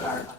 firefighters.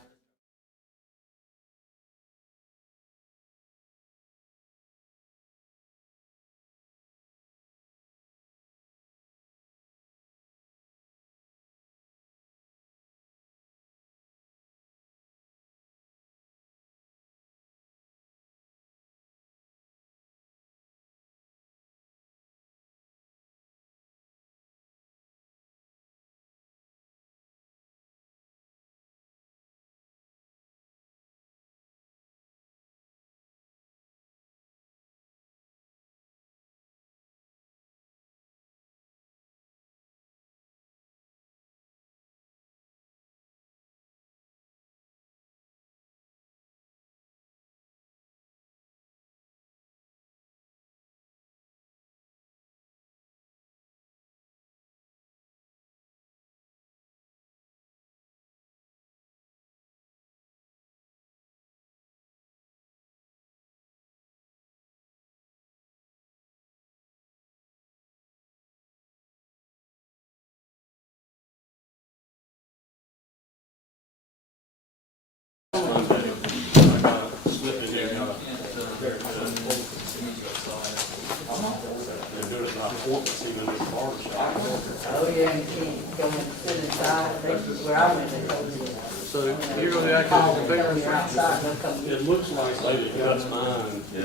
Oh yeah, you can't go and sit inside. Where I went, they told me. So you're going to be acting as a It looks like they got mine. Yeah.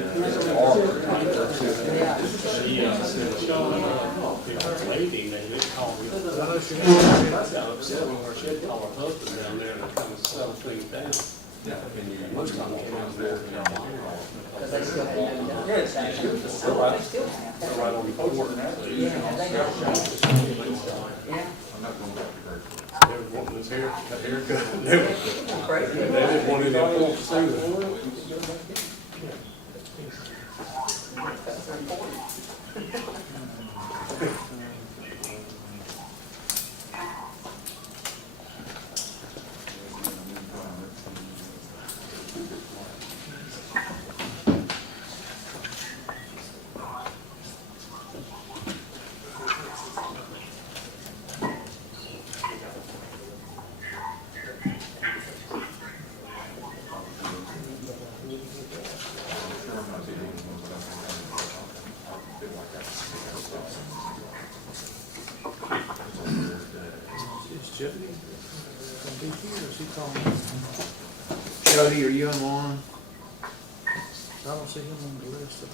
Lady, they called me. I know she got upset when she had to call her husband down there to come and settle things down. Most of them came out there. Because they still haven't done it. Yes, they still have. Right on the board. Yeah, they got yeah. They were wanting this haircut. They didn't want any of them to see that. Jody, are you online? I don't see him on the list.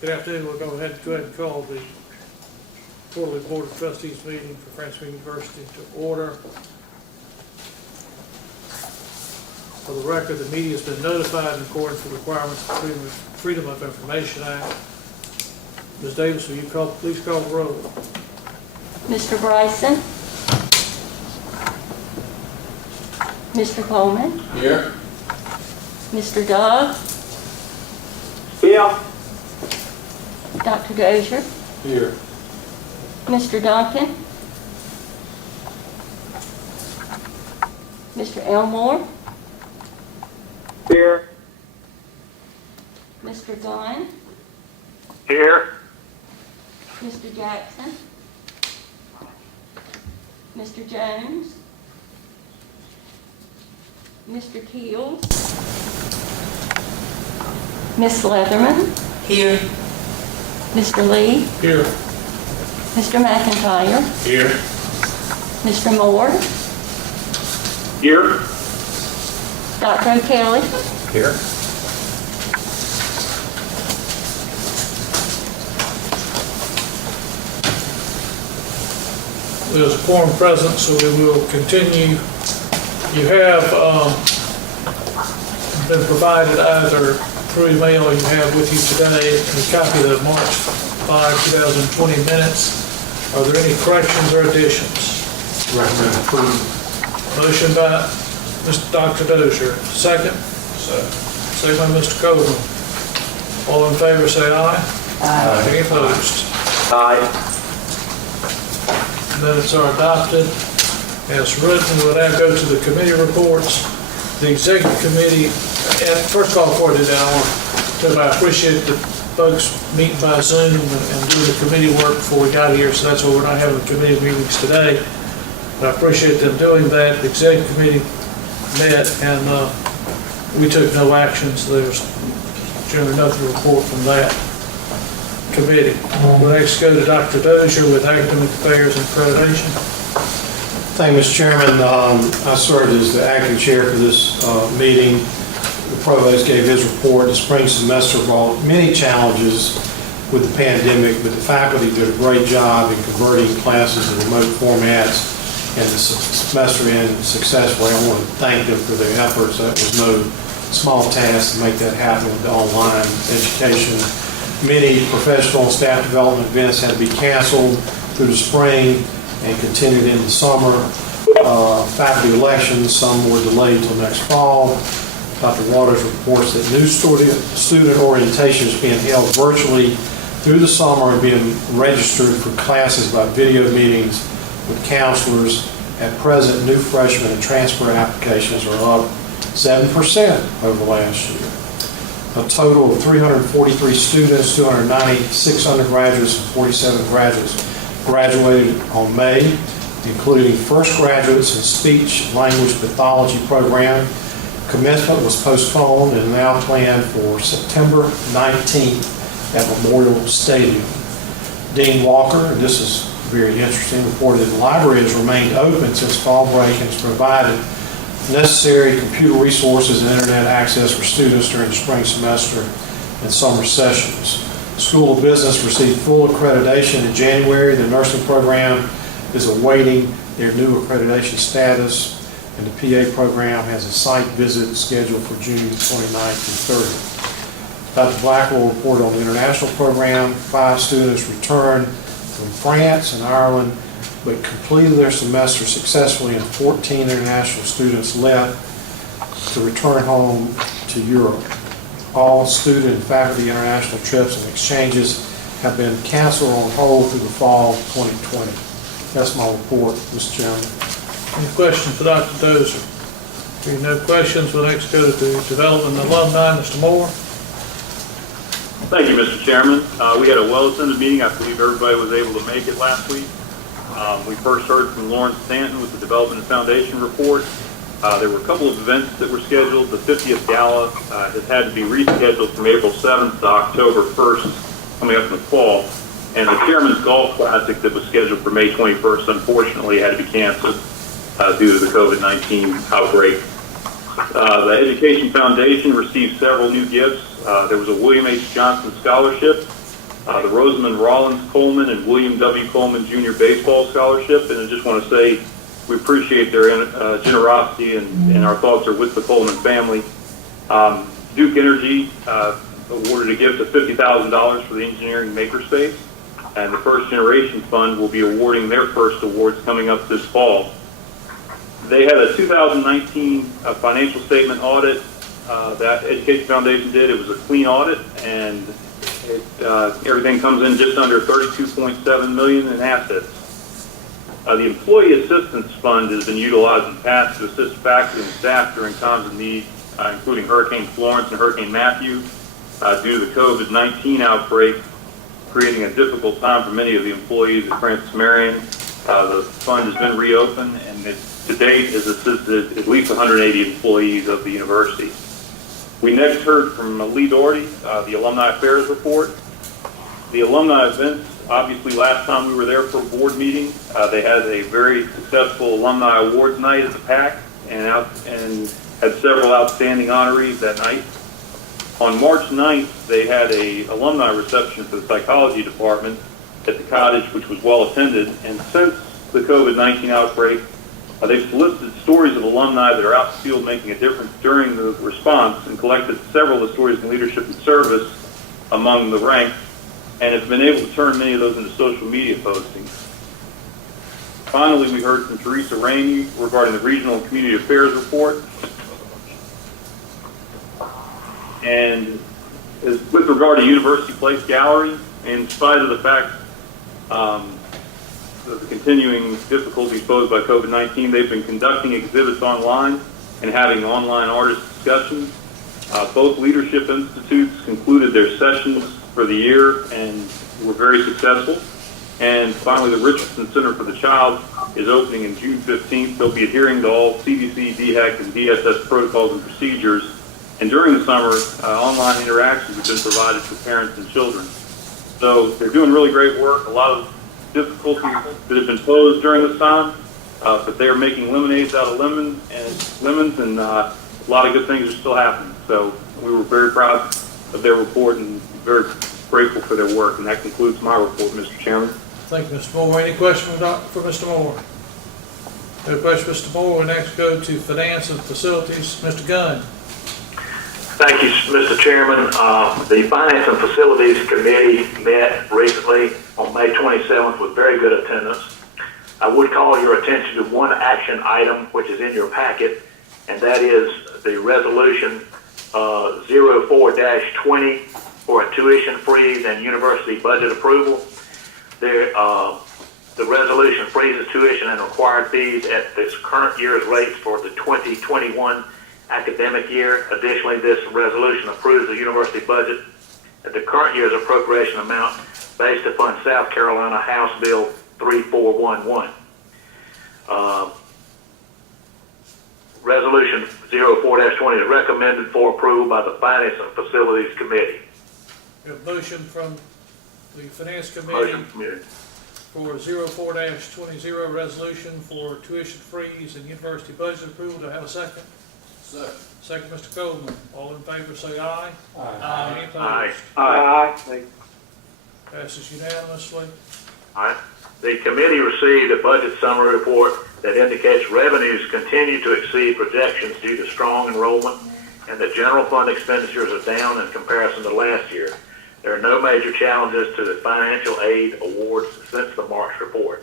Good afternoon. We'll go ahead and call the quarterly Board of Trustees meeting for Francisco University to order. For the record, the media has been notified in accordance with requirements of the Freedom of Information Act. Ms. Davis, will you please call the roll? Mr. Bryson? Mr. Coleman? Here. Mr. Doug? Here. Dr. Dozier? Here. Mr. Duncan? Mr. Elmore? Here. Mr. Gunn? Here. Mr. Jackson? Mr. Jones? Mr. Keels? Miss Leatherman? Here. Mr. Lee? Here. Mr. McIntyre? Here. Mr. Moore? Here. Dr. O'Kelly? Here. There's a quorum present, so we will continue. You have been provided either through email or you have with you today a copy of the March 5, 2020 minutes. Are there any corrections or additions? Recommend approval. Motion by Dr. Dozier. Second? Second by Mr. Coleman. All in favor say aye. Aye. Any opposed? Aye. Minutes are adopted as written. We'll now go to the committee reports. The executive committee, and first of all, before I do that, I want to tell you I appreciate the folks meeting by Zoom and doing the committee work before we got here, so that's why we're not having committee meetings today. But I appreciate them doing that. The executive committee met and we took no actions. There's generally nothing to report from that committee. We'll next go to Dr. Dozier with academic affairs and accreditation. Thank you, Mr. Chairman. I served as the acting chair for this meeting. The provost gave his report. The spring semester brought many challenges with the pandemic, but the faculty did a great job in converting classes to remote formats and the semester ended successfully. I want to thank them for their efforts. That was no small task to make that happen with the online education. Many professional and staff development events had to be canceled through the spring and continued into summer. Faculty elections, some were delayed till next fall. Dr. Waters reports that new student orientation is being held virtually through the summer and being registered for classes by video meetings with counselors. At present, new freshman and transfer applications are up 7% over last year. A total of 343 students, 296 undergraduates, and 47 graduates graduated on May, including first graduates in speech language pathology program. Commencement was postponed and now planned for September 19th at Memorial Stadium. Dean Walker, and this is very interesting, reported that the library has remained open since fall break and has provided necessary computer resources and internet access for students during the spring semester and summer sessions. School of Business received full accreditation in January. The nursing program is awaiting their new accreditation status, and the PA program has a site visit scheduled for June 29th through 30th. Dr. Blackwell reported on the international program. 5 students returned from France and Ireland, but completed their semester successfully, and 14 international students left to return home to Europe. All student and faculty international trips and exchanges have been canceled or on hold through the fall of 2020. That's my report, Mr. Chairman. Any questions for Dr. Dozier? Hearing no questions, we'll next go to the development and alumni. Mr. Moore. Thank you, Mr. Chairman. We had a well-attended meeting. I believe everybody was able to make it last week. We first heard from Lawrence Stanton with the Development and Foundation report. There were a couple of events that were scheduled. The 50th Gala has had to be rescheduled from April 7th to October 1st, coming up in the fall. And the Chairman's Golf Classic that was scheduled for May 21st, unfortunately, had to be canceled due to the COVID-19 outbreak. The Education Foundation received several new gifts. There was a William H. Johnson Scholarship, the Rosamond Rollins Coleman and William W. Coleman Jr. Baseball Scholarship. And I just want to say we appreciate their generosity, and our thoughts are with the Coleman family. Duke Energy awarded a gift of $50,000 for the engineering makerspace, and the First Generation Fund will be awarding their first awards coming up this fall. They had a 2019 financial statement audit that Education Foundation did. It was a clean audit, and everything comes in just under $32.7 million in assets. The Employee Assistance Fund has been utilized in the past to assist faculty and staff during times of need, including Hurricane Florence and Hurricane Matthew, due to the COVID-19 outbreak, creating a difficult time for many of the employees at Francis Marion. The fund has been reopened, and it, to date, has assisted at least 180 employees of the university. We next heard from Lee Doherty, the Alumni Affairs report. The alumni events, obviously last time we were there for a board meeting, they had a very successful alumni awards night at the PAC and had several outstanding honorees that night. On March 9th, they had a alumni reception for the psychology department at the cottage, which was well attended. And since the COVID-19 outbreak, They've solicited stories of alumni that are out in the field making a difference during the response and collected several of the stories in leadership and service among the ranks, and have been able to turn many of those into social media postings. Finally, we heard from Teresa Rainey regarding the Regional and Community Affairs report. And with regard to University Place Gallery, in spite of the fact of the continuing difficulties posed by COVID-19, they've been conducting exhibits online and having online artist discussions. Both leadership institutes concluded their sessions for the year and were very successful. And finally, the Richardson Center for the Child is opening in June 15th. They'll be adhering to all CDC, DHEC, and DSS protocols and procedures. And during the summer, online interactions have been provided for parents and children. So they're doing really great work. A lot of difficulties that have been posed during this time, but they are making lemonades out of lemons, and a lot of good things are still happening. So we were very proud of their report and very grateful for their work. And that concludes my report, Mr. Chairman. Thank you, Mr. Moore. Any questions for Mr. Moore? No question, Mr. Moore. We next go to Finance and Facilities. Mr. Gunn. Thank you, Mr. Chairman. The Finance and Facilities Committee met recently on May 27th with very good attendance. I would call your attention to one action item which is in your packet, and that is the resolution 04-20 for a tuition freeze and university budget approval. The resolution freezes tuition and required fees at this current year's rates for the 2021 academic year. Additionally, this resolution approves the university budget at the current year's appropriation amount based upon South Carolina House Bill 3411. Resolution 04-20 is recommended for approval by the Finance and Facilities Committee. We have a motion from the Finance Committee Motion committee. for 04-20 resolution for tuition freeze and university budget approval. Do I have a second? Second, Mr. Coleman. All in favor say aye. Aye. Any opposed? Aye. Passes unanimously. Aye. The committee received a budget summary report that indicates revenues continue to exceed projections due to strong enrollment, and that general fund expenditures are down in comparison to last year. There are no major challenges to the financial aid awards since the March report.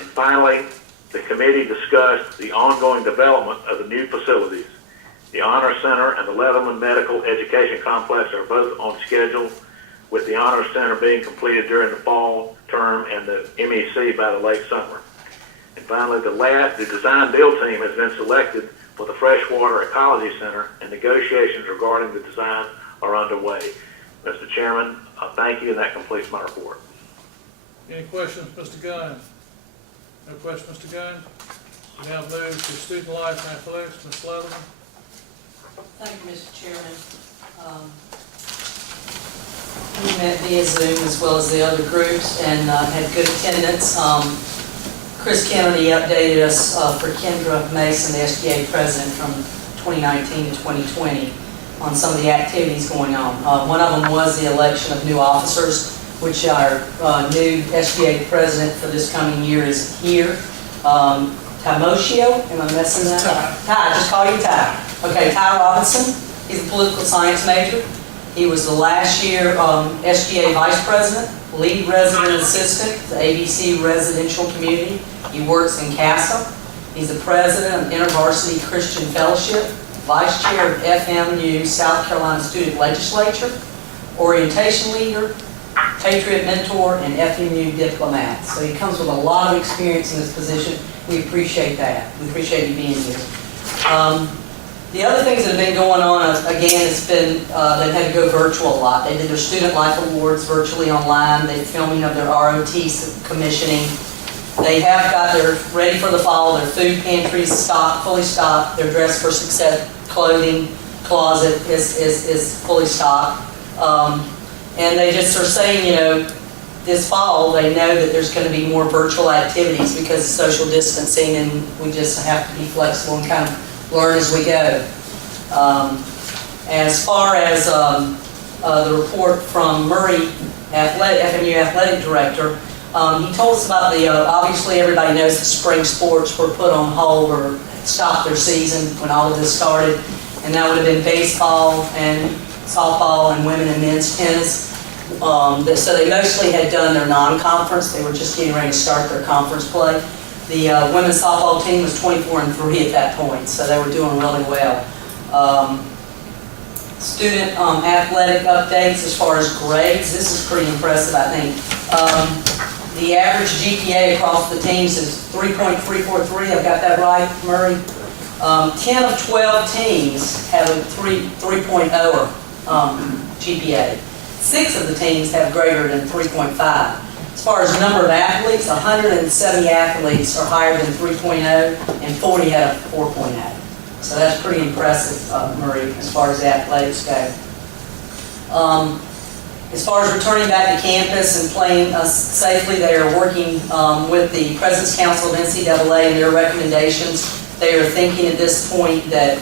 And finally, the committee discussed the ongoing development of the new facilities. The Honor Center and the Leatherman Medical Education Complex are both on schedule, with the Honor Center being completed during the fall term and the MEC by the late summer. And finally, the design build team has been selected for the Freshwater Ecology Center, and negotiations regarding the design are underway. Mr. Chairman, thank you, and that completes my report. Any questions, Mr. Gunn? No question, Mr. Gunn? We now move to Student Life and Athletics. Ms. Leatherman. Thank you, Mr. Chairman. We met via Zoom as well as the other groups and had good attendance. Chris Kennedy updated us for Kendra Mason, the SGA president, from 2019 to 2020 on some of the activities going on. One of them was the election of new officers, which our new SGA president for this coming year is here. Timoshio, am I messing that up? Ty, just call you Ty. Okay, Ty Robinson, he's a political science major. He was the last year SGA vice president, lead resident assistant, the ABC residential community. He works in CASA. He's the president of InterVarsity Christian Fellowship, vice chair of FMU South Carolina Student Legislature, orientation leader, Patriot mentor, and FMU diplomat. So he comes with a lot of experience in this position. We appreciate that. We appreciate you being here. The other things that have been going on, again, it's been, they've had to go virtual a lot. They did their Student Life Awards virtually online. They're filming of their ROT commissioning. They have got their, ready for the fall, their food pantries stocked, fully stocked. Their Dress for Success clothing closet is fully stocked. And they just are saying, you know, this fall, they know that there's going to be more virtual activities because of social distancing, and we just have to be flexible and kind of learn as we go. As far as the report from Murray, FMU athletic director, He told us about the, obviously everybody knows the spring sports were put on hold or stopped their season when all of this started. And that would have been baseball and softball and women and men's tennis. So they mostly had done their non-conference. They were just getting ready to start their conference play. The women's softball team was 24-3 at that point, so they were doing really well. Student athletic updates as far as grades. This is pretty impressive, I think. The average GPA across the teams is 3.343. I've got that right, Murray? 10 of 12 teams have a 3.0 GPA. 6 of the teams have greater than 3.5. As far as number of athletes, 170 athletes are higher than 3.0 and 40 have 4.0. So that's pretty impressive, Murray, as far as the athletics go. As far as returning back to campus and playing safely, they are working with the President's Council of NCAA and their recommendations. They are thinking at this point that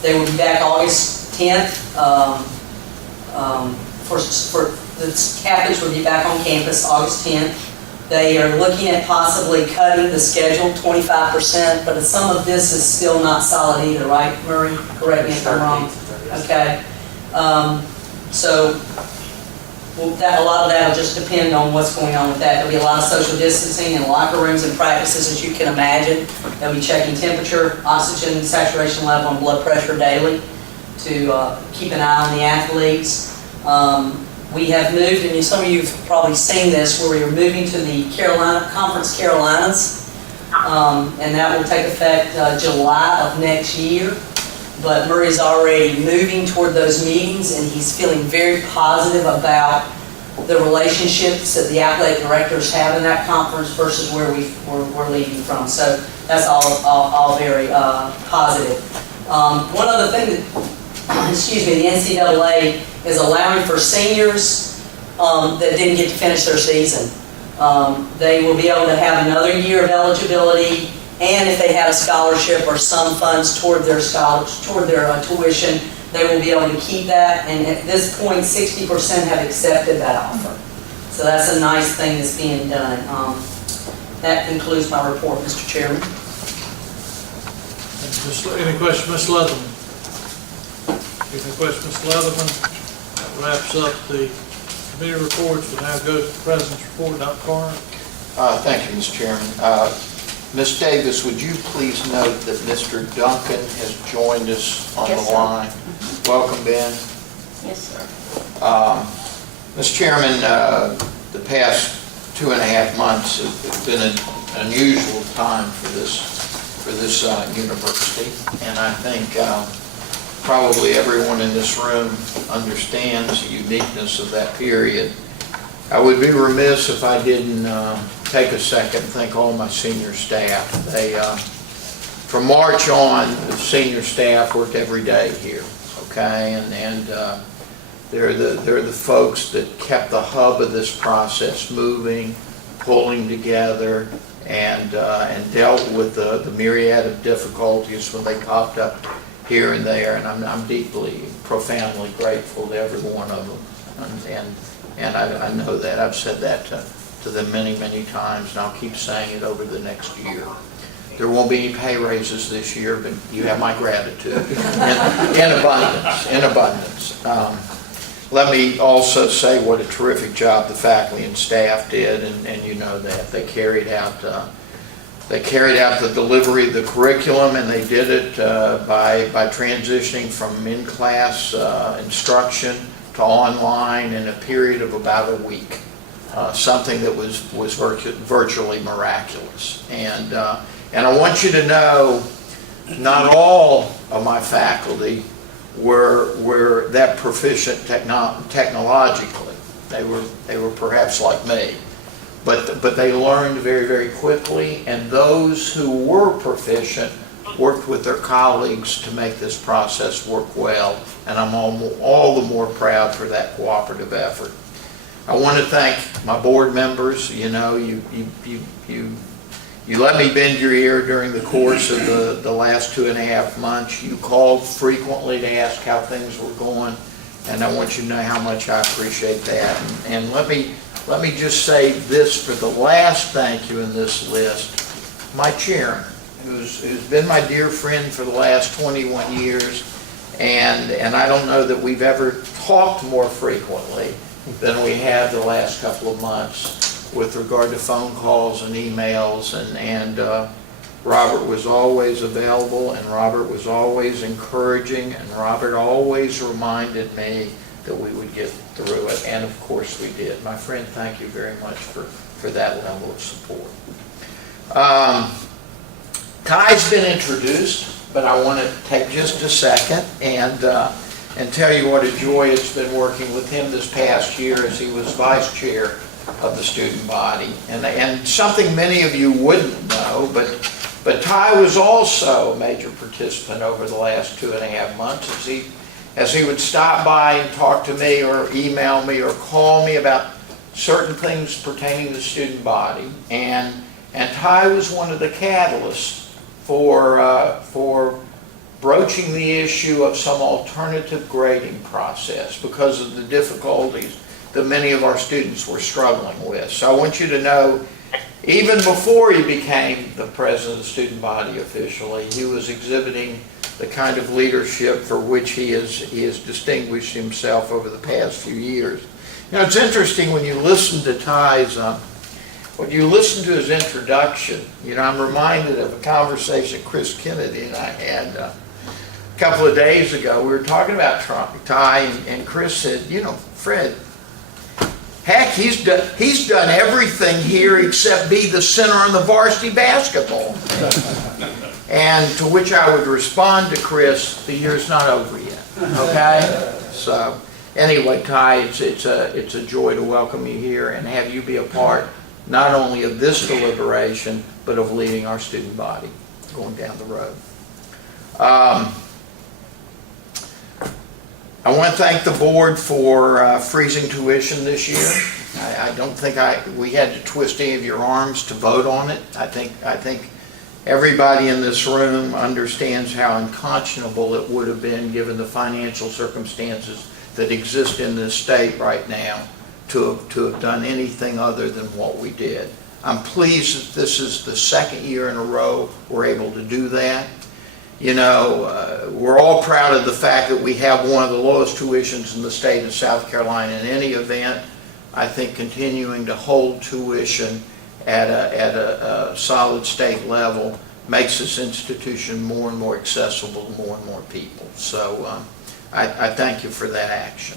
they will be back August 10th. For the captains will be back on campus August 10th. They are looking at possibly cutting the schedule 25%, but some of this is still not solid either, right, Murray? Correct me if I'm wrong. Okay. So a lot of that will just depend on what's going on with that. There'll be a lot of social distancing in locker rooms and practices, as you can imagine. They'll be checking temperature, oxygen saturation level, and blood pressure daily to keep an eye on the athletes. We have moved, and some of you have probably seen this, where we are moving to the Conference Carolinas, and that will take effect July of next year. But Murray's already moving toward those meetings, and he's feeling very positive about the relationships that the athletic directors have in that conference versus where we're leaving from. So that's all very positive. One other thing that, the NCAA is allowing for seniors that didn't get to finish their season. They will be able to have another year of eligibility. And if they had a scholarship or some funds toward their tuition, they will be able to keep that. And at this point, 60% have accepted that offer. So that's a nice thing that's being done. That concludes my report, Mr. Chairman. Any questions, Ms. Leatherman? Any questions, Ms. Leatherman? That wraps up the committee reports. We'll now go to the President's report. Dr. Carter. Thank you, Mr. Chairman. Ms. Davis, would you please note that Mr. Duncan has joined us on the line? Welcome, Ben. Yes, sir. Mr. Chairman, the past 2.5 months have been an unusual time for this university, and I think probably everyone in this room understands the uniqueness of that period. I would be remiss if I didn't take a second and thank all my senior staff. They, from March on, the senior staff worked every day here, okay? And they're the folks that kept the hub of this process moving, pulling together, and dealt with the myriad of difficulties when they popped up here and there. And I'm deeply, profoundly grateful to every one of them. And I know that. I've said that to them many, many times, and I'll keep saying it over the next year. There won't be any pay raises this year, but you have my gratitude in abundance. Let me also say what a terrific job the faculty and staff did, and you know that. They carried out the delivery of the curriculum, and they did it by transitioning from in-class instruction to online in a period of about a week, something that was virtually miraculous. And I want you to know, not all of my faculty were that proficient technologically. They were perhaps like me, but they learned very, very quickly, and those who were proficient worked with their colleagues to make this process work well, and I'm all the more proud for that cooperative effort. I want to thank my board members. You know, you let me bend your ear during the course of the last 2.5 months. You called frequently to ask how things were going, and I want you to know how much I appreciate that. And let me let me just say this for the last thank you in this list. My chairman, who's been my dear friend for the last 21 years, and I don't know that we've ever talked more frequently than we have the last couple of months with regard to phone calls and emails, and Robert was always available, and Robert was always encouraging, and Robert always reminded me that we would get through it, and of course we did. My friend, thank you very much for that level of support. Ty's been introduced, but I want to take just a second and tell you what a joy it's been working with him this past year as he was vice chair of the student body. And something many of you wouldn't know, but Ty was also a major participant over the last 2.5 months as he would stop by and talk to me or email me or call me about certain things pertaining to the student body. And Ty was one of the catalysts for broaching the issue of some alternative grading process because of the difficulties that many of our students were struggling with. So I want you to know, even before he became the president of the student body officially, he was exhibiting the kind of leadership for which he has distinguished himself over the past few years. You know, it's interesting when you listen to Ty's when you listen to his introduction, you know, I'm reminded of a conversation Chris Kennedy and I had a couple of days ago. We were talking about Ty, and Chris said, you know, Fred, heck, he's done everything here except be the center on the varsity basketball. And to which I would respond to Chris, the year's not over yet, okay? So anyway, Ty, it's a joy to welcome you here and have you be a part not only of this deliberation, but of leading our student body going down the road. I want to thank the board for freezing tuition this year. I don't think we had to twist any of your arms to vote on it. I think everybody in this room understands how unconscionable it would have been given the financial circumstances that exist in this state right now to have done anything other than what we did. I'm pleased that this is the second year in a row we're able to do that. You know, we're all proud of the fact that we have one of the lowest tuitions in the state of South Carolina. In any event, I think continuing to hold tuition at a solid state level makes this institution more and more accessible to more and more people. So I thank you for that action.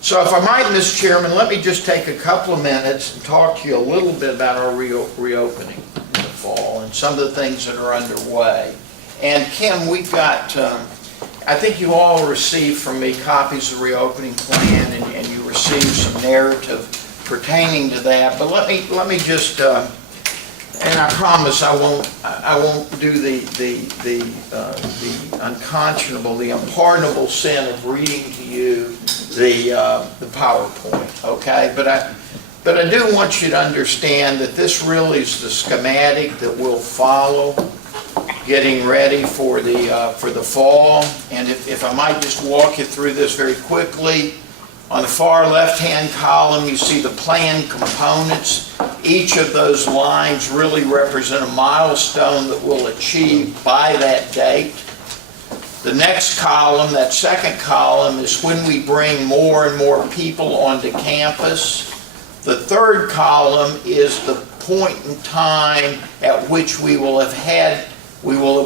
So if I might, Mr. Chairman, let me just take a couple of minutes and talk to you a little bit about our reopening in the fall and some of the things that are underway. And Kim, we've got, I think you all received from me copies of the reopening plan, and you received some narrative pertaining to that. But let me just, and I promise I won't do the unconscionable, the unpardonable sin of reading to you the PowerPoint, okay? But I do want you to understand that this really is the schematic that will follow getting ready for the fall. And if I might just walk you through this very quickly. On the far left-hand column, you see the plan components. Each of those lines really represent a milestone that we'll achieve by that date. The next column, that second column, is when we bring more and more people onto campus. The third column is the point in time at which we will have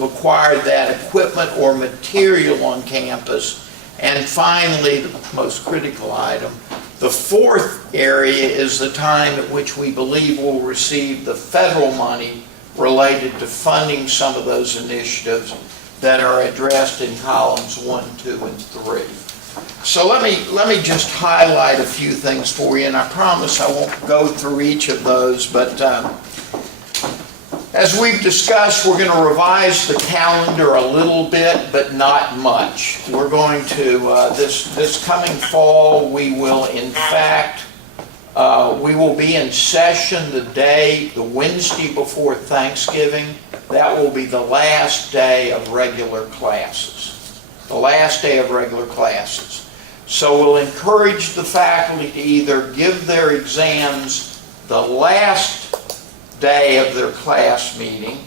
acquired that equipment or material on campus. And finally, the most critical item, the fourth area is the time at which we believe we'll receive the federal money related to funding some of those initiatives that are addressed in columns 1, 2, and 3. So let me just highlight a few things for you, and I promise I won't go through each of those, but as we've discussed, we're going to revise the calendar a little bit, but not much. We're going to, this coming fall, we will in fact, we will be in session the Wednesday before Thanksgiving. That will be the last day of regular classes. The last day of regular classes. So we'll encourage the faculty to either give their exams the last day of their class meeting,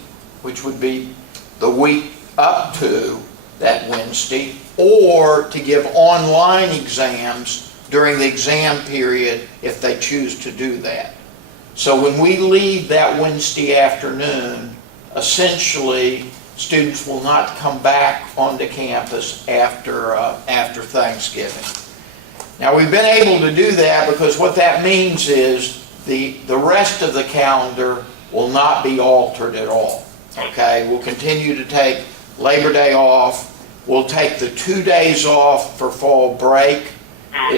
which would be the week up to that Wednesday, or to give online exams during the exam period if they choose to do that. So when we leave that Wednesday afternoon, essentially students will not come back onto campus after Thanksgiving. Now we've been able to do that because what that means is the rest of the calendar will not be altered at all. Okay, we'll continue to take Labor Day off. We'll take the 2 days off for fall break. I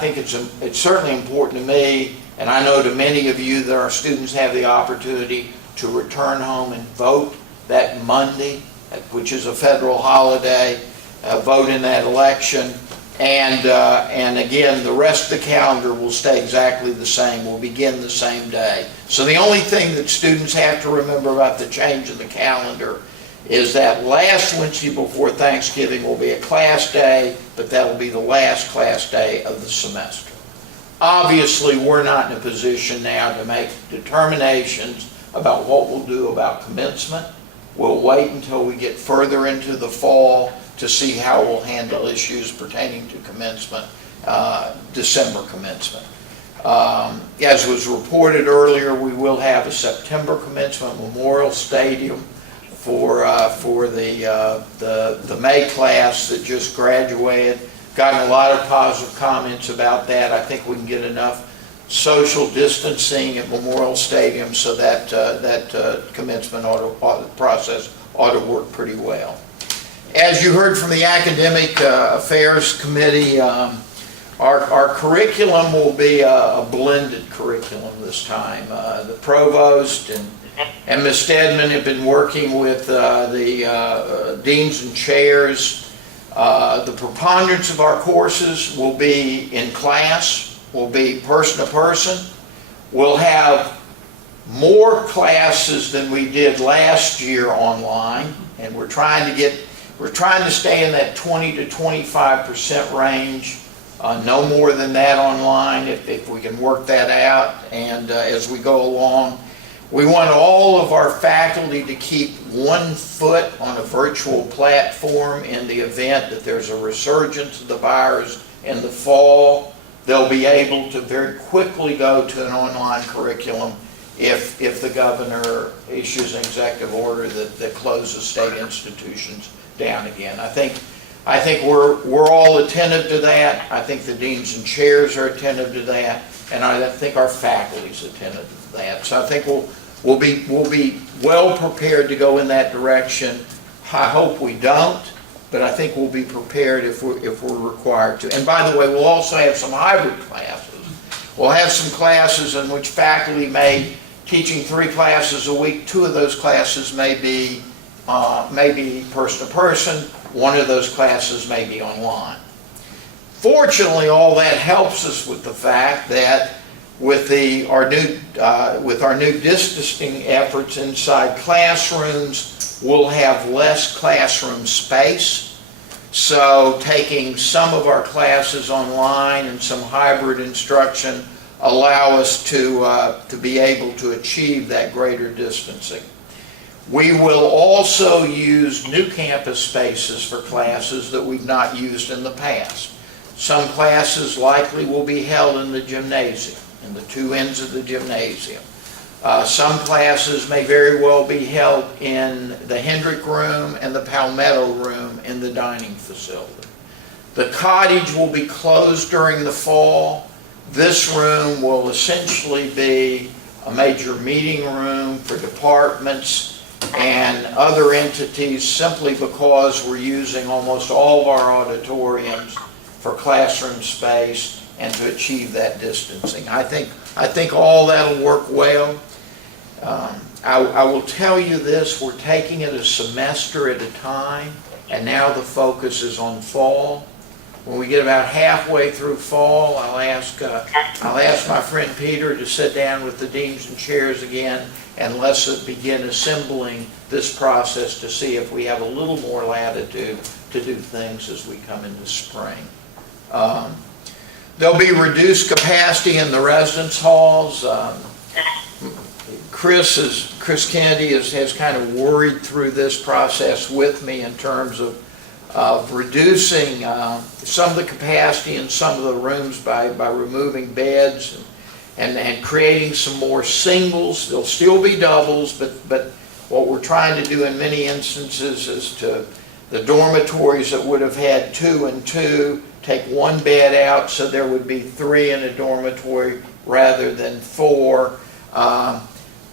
think it's certainly important to me, and I know to many of you that our students have the opportunity to return home and vote that Monday, which is a federal holiday, vote in that election. And again, the rest of the calendar will stay exactly the same. We'll begin the same day. So the only thing that students have to remember about the change in the calendar is that last Wednesday before Thanksgiving will be a class day, but that will be the last class day of the semester. Obviously, we're not in a position now to make determinations about what we'll do about commencement. We'll wait until we get further into the fall to see how we'll handle issues pertaining to commencement, December commencement. As was reported earlier, we will have a September commencement Memorial Stadium for the May class that just graduated. Gotten a lot of positive comments about that. I think we can get enough social distancing at Memorial Stadium so that commencement process ought to work pretty well. As you heard from the Academic Affairs Committee, our curriculum will be a blended curriculum this time. The provost and Ms. Stedman have been working with the deans and chairs. The preponderance of our courses will be in class, will be person to person. We'll have more classes than we did last year online, and we're trying to stay in that 20 to 25% range, no more than that online if we can work that out. And as we go along, we want all of our faculty to keep 1 foot on a virtual platform in the event that there's a resurgence of the virus in the fall. They'll be able to very quickly go to an online curriculum if the governor issues an executive order that closes state institutions down again. I think we're all attentive to that. I think the deans and chairs are attentive to that, and I think our faculty's attentive to that. So I think we'll be well prepared to go in that direction. I hope we don't, but I think we'll be prepared if we're required to. And by the way, we'll also have some hybrid classes. We'll have some classes in which faculty may teaching 3 classes a week. 2 of those classes may be person to person. 1 of those classes may be online. Fortunately, all that helps us with the fact that with our new distancing efforts inside classrooms, we'll have less classroom space. So taking some of our classes online and some hybrid instruction allow us to be able to achieve that greater distancing. We will also use new campus spaces for classes that we've not used in the past. Some classes likely will be held in the gymnasium, in the 2 ends of the gymnasium. Some classes may very well be held in the Hendrick room and the Palmetto room in the dining facility. The cottage will be closed during the fall. This room will essentially be a major meeting room for departments and other entities simply because we're using almost all of our auditoriums for classroom space and to achieve that distancing. I think all that'll work well. I will tell you this, we're taking it a semester at a time, and now the focus is on fall. When we get about halfway through fall, I'll ask my friend Peter to sit down with the deans and chairs again, and let's begin assembling this process to see if we have a little more latitude to do things as we come into spring. There'll be reduced capacity in the residence halls. Chris Kennedy has kind of worried through this process with me in terms of reducing some of the capacity in some of the rooms by removing beds and creating some more singles. There'll still be doubles, but what we're trying to do in many instances is to the dormitories that would have had 2 and 2, take 1 bed out so there would be 3 in a dormitory rather than 4.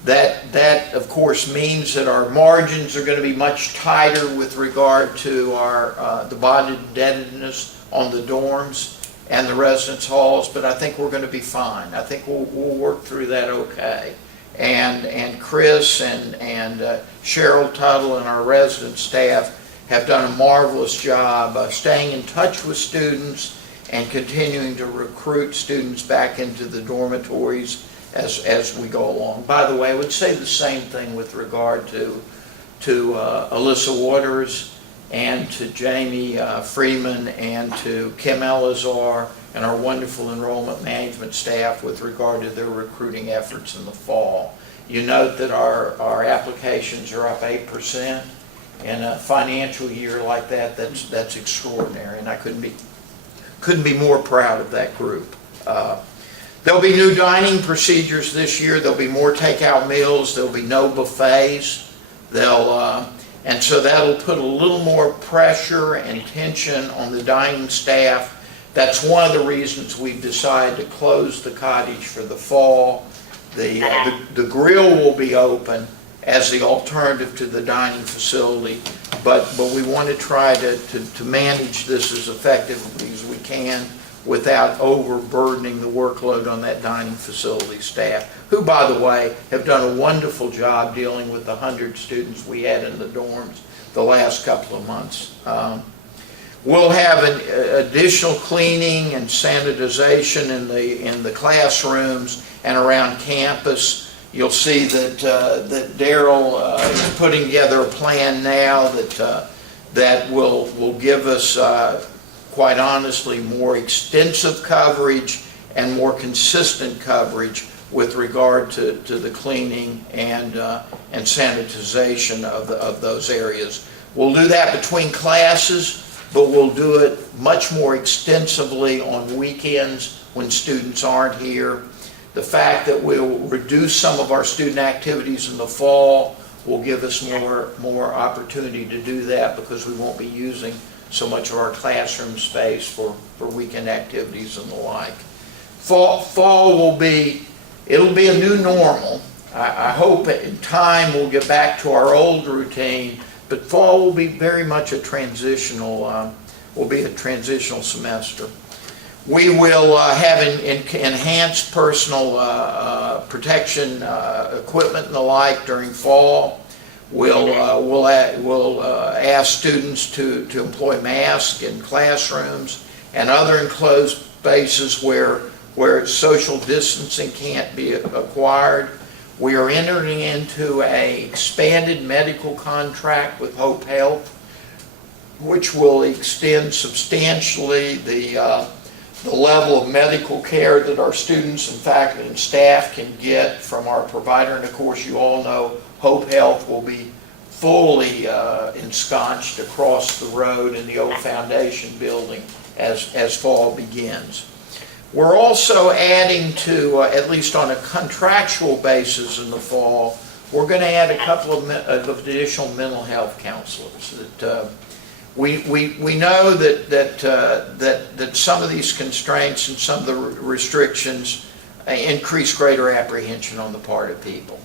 That of course means that our margins are going to be much tighter with regard to our the bond indebtedness on the dorms and the residence halls, but I think we're going to be fine. I think we'll work through that okay. And Chris and Cheryl Tuttle and our resident staff have done a marvelous job staying in touch with students and continuing to recruit students back into the dormitories as we go along. By the way, I would say the same thing with regard to Alyssa Waters and to Jamie Freeman and to Kim Elazar and our wonderful enrollment management staff with regard to their recruiting efforts in the fall. You note that our applications are up 8%. In a financial year like that, that's extraordinary, and I couldn't be more proud of that group. There'll be new dining procedures this year. There'll be more takeout meals. There'll be no buffets. And so that'll put a little more pressure and tension on the dining staff. That's one of the reasons we've decided to close the cottage for the fall. The grill will be open as the alternative to the dining facility, but we want to try to manage this as effectively as we can without overburdening the workload on that dining facility staff, who, by the way, have done a wonderful job dealing with the 100 students we had in the dorms the last couple of months. We'll have an additional cleaning and sanitization in the classrooms and around campus. You'll see that Daryl is putting together a plan now that will give us, quite honestly, more extensive coverage and more consistent coverage with regard to the cleaning and sanitization of those areas. We'll do that between classes, but we'll do it much more extensively on weekends when students aren't here. The fact that we'll reduce some of our student activities in the fall will give us more opportunity to do that because we won't be using so much of our classroom space for weekend activities and the like. Fall will be, it'll be a new normal. I hope in time we'll get back to our old routine, but fall will be very much a transitional, semester. We will have enhanced personal protection equipment and the like during fall. We'll ask students to employ masks in classrooms and other enclosed spaces where social distancing can't be acquired. We are entering into an expanded medical contract with Hope Health, which will extend substantially the level of medical care that our students and faculty and staff can get from our provider. And of course, you all know Hope Health will be fully ensconced across the road in the old foundation building as fall begins. We're also adding to, at least on a contractual basis in the fall, we're going to add a couple of additional mental health counselors. We know that some of these constraints and some of the restrictions increase greater apprehension on the part of people.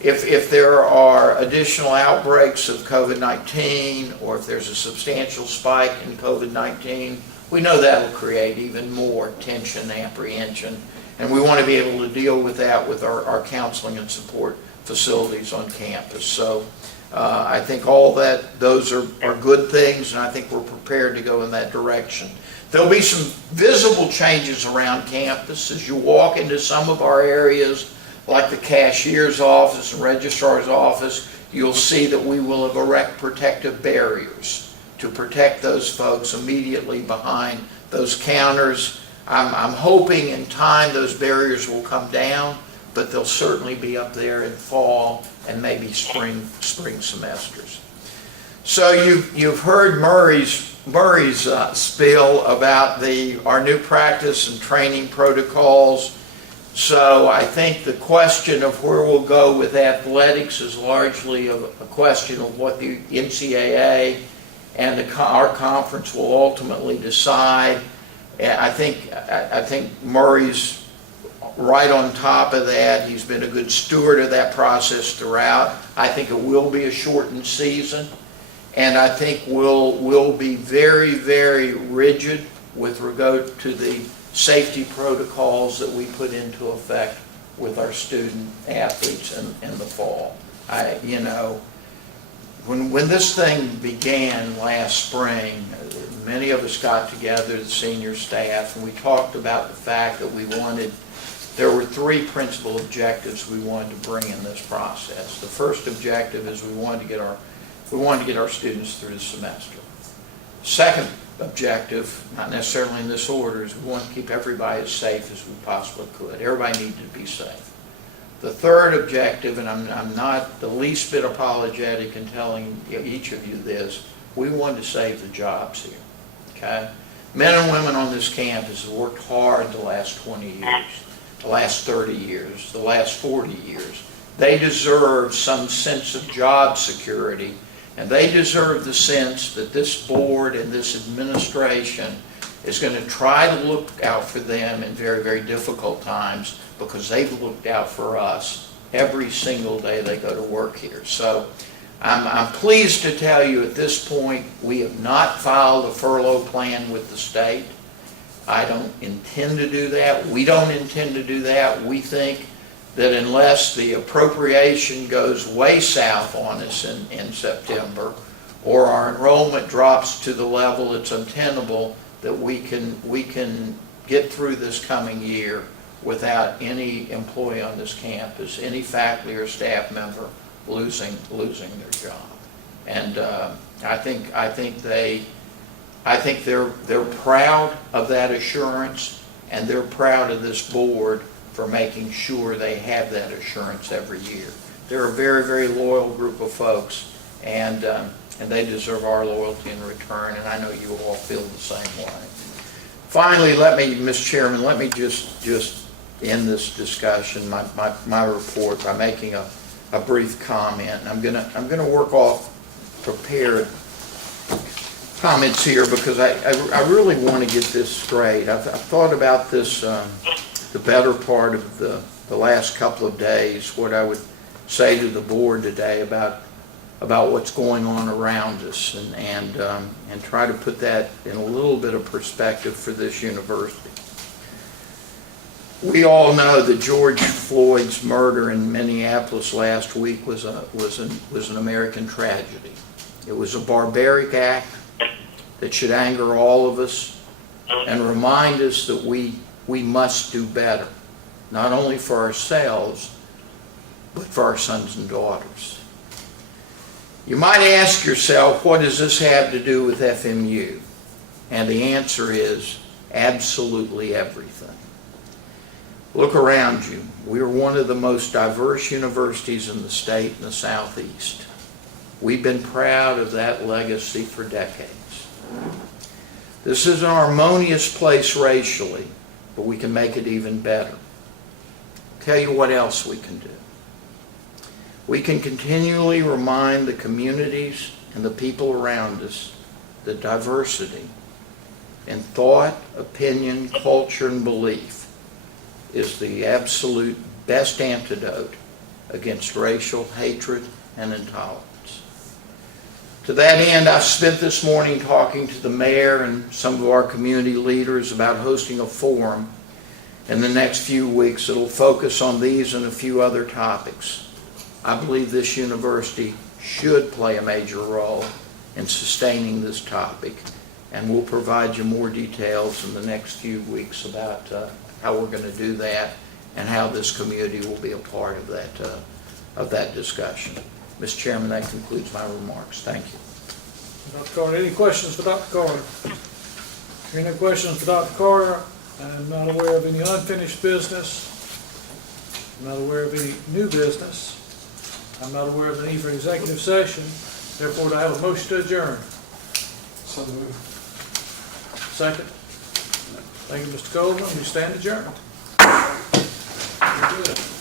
If there are additional outbreaks of COVID-19 or if there's a substantial spike in COVID-19, we know that will create even more tension and apprehension, and we want to be able to deal with that with our counseling and support facilities on campus. So I think those are good things, and I think we're prepared to go in that direction. There'll be some visible changes around campus as you walk into some of our areas, like the cashier's office and registrar's office. You'll see that we will have erect protective barriers to protect those folks immediately behind those counters. I'm hoping in time those barriers will come down, but they'll certainly be up there in fall and maybe spring semesters. So you've heard Murray's spiel about our new practice and training protocols. So I think the question of where we'll go with athletics is largely a question of what the NCAA and our conference will ultimately decide. I think Murray's right on top of that. He's been a good steward of that process throughout. I think it will be a shortened season, and I think we'll be very, very rigid with regard to the safety protocols that we put into effect with our student athletes in the fall. When this thing began last spring, many of us got together, the senior staff, and we talked about the fact that there were three principal objectives we wanted to bring in this process. The first objective is we wanted to get our students through the semester. Second objective, not necessarily in this order, is we want to keep everybody as safe as we possibly could. Everybody needed to be safe. The third objective, and I'm not the least bit apologetic in telling each of you this, we wanted to save the jobs here. Okay? Men and women on this campus have worked hard the last 20 years, the last 30 years, the last 40 years. They deserve some sense of job security, and they deserve the sense that this board and this administration is going to try to look out for them in very, very difficult times, because they've looked out for us every single day they go to work here. So I'm pleased to tell you at this point we have not filed a furlough plan with the state. I don't intend to do that. We don't intend to do that. We think that unless the appropriation goes way south on us in September, or our enrollment drops to the level that's untenable, that we can get through this coming year without any employee on this campus, any faculty or staff member losing their job. And I think they're proud of that assurance, and they're proud of this board for making sure they have that assurance every year. They're a very, very loyal group of folks, and they deserve our loyalty in return, and I know you all feel the same way. Finally, Mr. Chairman, let me just end this discussion, my report, by making a brief comment. I'm gonna work off prepared comments here, because I really want to get this straight. I've thought about this the better part of the last couple of days, what I would say to the board today about what's going on around us, and try to put that in a little bit of perspective for this university. We all know that George Floyd's murder in Minneapolis last week was an American tragedy. It was a barbaric act that should anger all of us and remind us that we must do better, not only for ourselves, but for our sons and daughters. You might ask yourself, what does this have to do with FMU? And the answer is absolutely everything. Look around you. We are one of the most diverse universities in the state in the Southeast. We've been proud of that legacy for decades. This is an harmonious place racially, but we can make it even better. Tell you what else we can do. We can continually remind the communities and the people around us that diversity in thought, opinion, culture, and belief is the absolute best antidote against racial hatred and intolerance. To that end, I've spent this morning talking to the mayor and some of our community leaders about hosting a forum in the next few weeks that will focus on these and a few other topics. I believe this university should play a major role in sustaining this topic, and we'll provide you more details in the next few weeks about how we're going to do that and how this community will be a part of that discussion. Mr. Chairman, that concludes my remarks. Thank you. Dr. Carter, any questions for Dr. Carter? Hearing no questions for Dr. Carter, I'm not aware of any unfinished business. I'm not aware of any new business. I'm not aware of the need for executive session. Therefore, do I have a motion to adjourn? So moved. Second. Thank you, Mr. Coleman. We stand adjourned. Good.